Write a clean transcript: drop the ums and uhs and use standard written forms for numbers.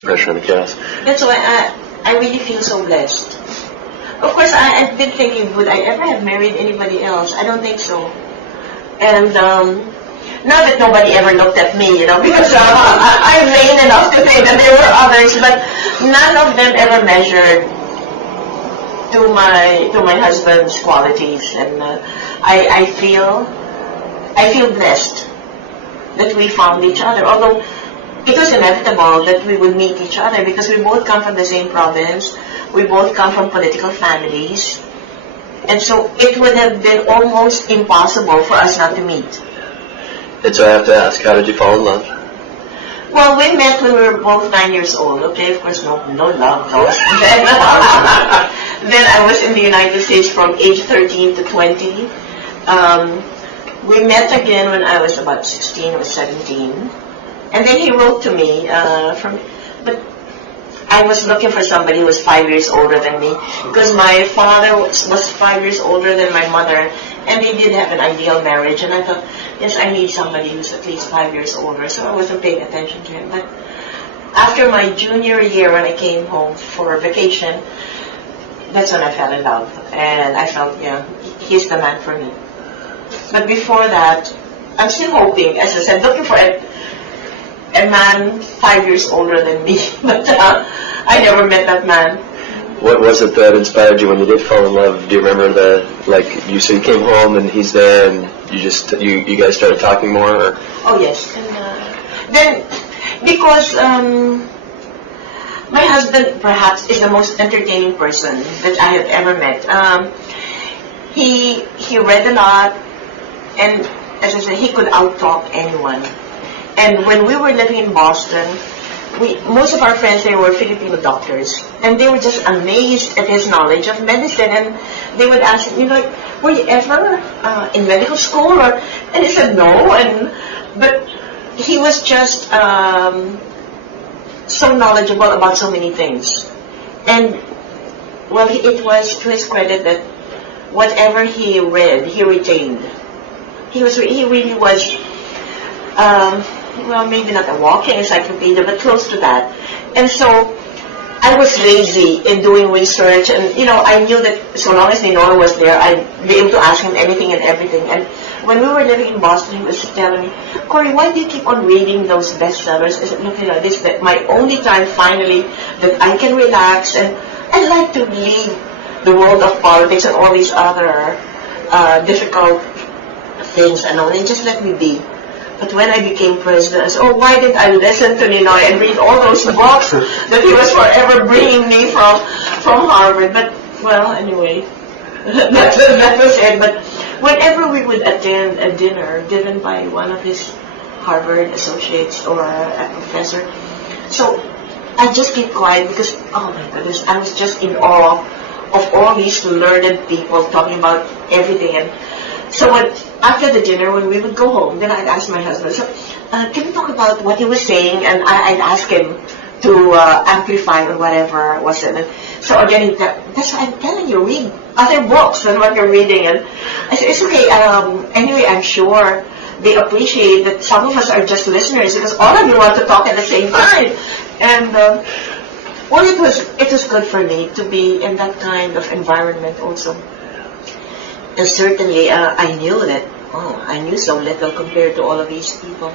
Pressure on the chaos. That's why I really feel so blessed. Of course, I've been thinking, would I ever have married anybody else? I don't think so. And not that nobody ever looked at me, because I'm vain enough to think that there were others, but none of them ever measured to my husband's qualities, and I feel blessed that we found each other. Although it was inevitable that we would meet each other because we both come from the same province, we both come from political families, and so it would have been almost impossible for us not to meet. And so I have to ask, how did you fall in love? Well, we met when we were both 9 years old, okay? Of course, no love, no. Then I was in the United States from age 13 to 20. We met again when I was about 16 or 17. And then he wrote to me but I was looking for somebody who was 5 years older than me, because my father was 5 years older than my mother, and they did have an ideal marriage. And I thought, yes, I need somebody who's at least 5 years older. So I wasn't paying attention to him. But after my junior year, when I came home for vacation, that's when I fell in love. And I felt, yeah, he's the man for me. But before that, I'm still hoping, as I said, looking for a man 5 years older than me. But I never met that man. What was it that inspired you when you did fall in love? Do you remember you said you came home and he's there and you guys started talking more? Or? Oh yes. And then, because my husband perhaps is the most entertaining person that I have ever met. He read a lot, and as I said, he could out-talk anyone. And when we were living in Boston, most of our friends there were Filipino doctors, and they were just amazed at his knowledge of medicine. And they would ask him, were you ever in medical school? And he said no. But he was just so knowledgeable about so many things. And well, it was to his credit that whatever he read, he retained. He really was. Well, maybe not a walking encyclopedia, but close to that. And so I was lazy in doing research, and I knew that so long as Ninoy was there, I'd be able to ask him anything and everything. And when we were living in Boston, he was telling me, Cory, why do you keep on reading those bestsellers? I said, look, this is my only time finally that I can relax, and I like to leave the world of politics and all these other difficult things and all, and just let me be. But when I became president, I said, oh, why didn't I listen to Ninoy and read all those books that he was forever bringing me from Harvard? But, well, anyway, that was it. But whenever we would attend a dinner given by one of his Harvard associates or a professor, so I just keep quiet because, oh my goodness, I was just in awe of all these learned people talking about everything. And so after the dinner, when we would go home, then I'd ask my husband, so can we talk about what he was saying? And I'd ask him to amplify or whatever was it. And so again, that's what I'm telling you, read other books than what you're reading. And I said, it's okay. Anyway, I'm sure they appreciate that some of us are just listeners because all of you want to talk at the same time. And well, it was good for me to be in that kind of environment also. And certainly, I knew that, I knew so little compared to all of these people.